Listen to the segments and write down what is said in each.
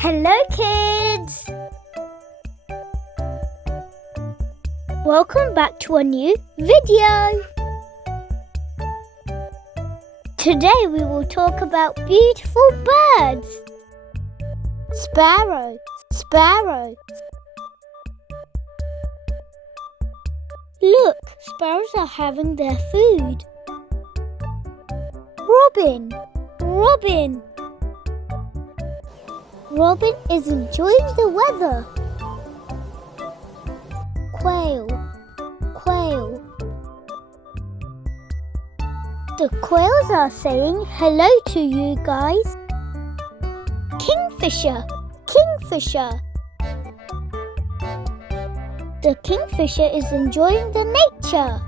Hello kids! Welcome back to a new video! Today we will talk about beautiful birds. Sparrow, sparrow. Look, sparrows are having their food. Robin, robin. Robin is enjoying the weather. Quail, quail. The quails are saying hello to you guys. Kingfisher, kingfisher. The kingfisher is enjoying the nature.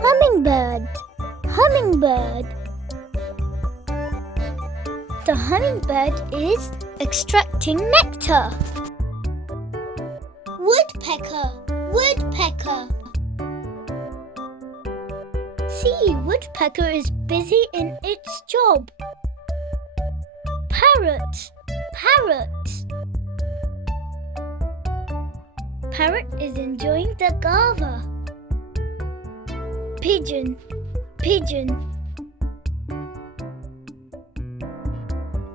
Hummingbird, hummingbird. The hummingbird is extracting nectar. Woodpecker, woodpecker. See, woodpecker is busy in its job. Parrot, parrot. Parrot is enjoying the guava. Pigeon, pigeon.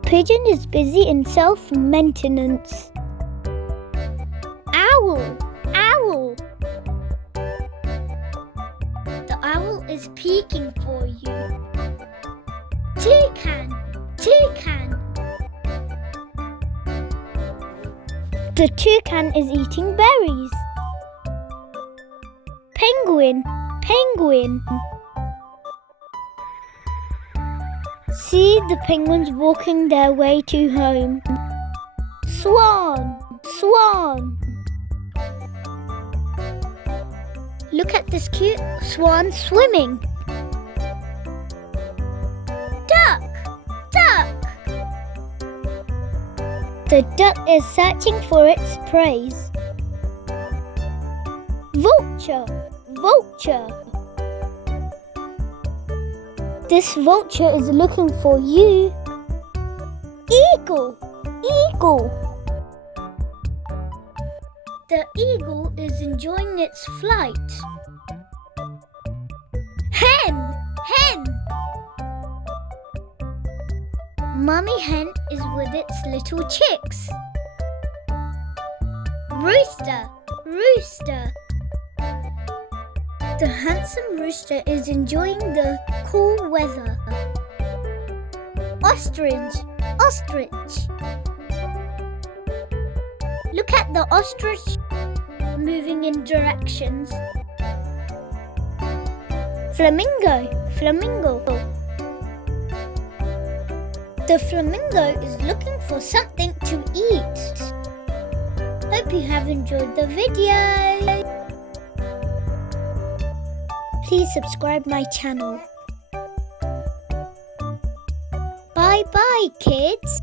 Pigeon is busy in self-maintenance. Owl, owl. The owl is peeking for you. Toucan, toucan. The toucan is eating berries. Penguin, penguin. See the penguins walking their way to home. Swan, swan. Look at this cute swan swimming. Duck, duck. The duck is searching for its prey. Vulture, vulture. This vulture is looking for you. Eagle, eagle. The eagle is enjoying its flight. Hen, hen. Mummy hen is with its little chicks. Rooster, rooster. The handsome rooster is enjoying the cool weather. Ostrich, ostrich. Look at the ostrich moving in directions. Flamingo, flamingo. The flamingo is looking for something to eat. Hope you have enjoyed the video. Please subscribe my channel. Bye bye kids.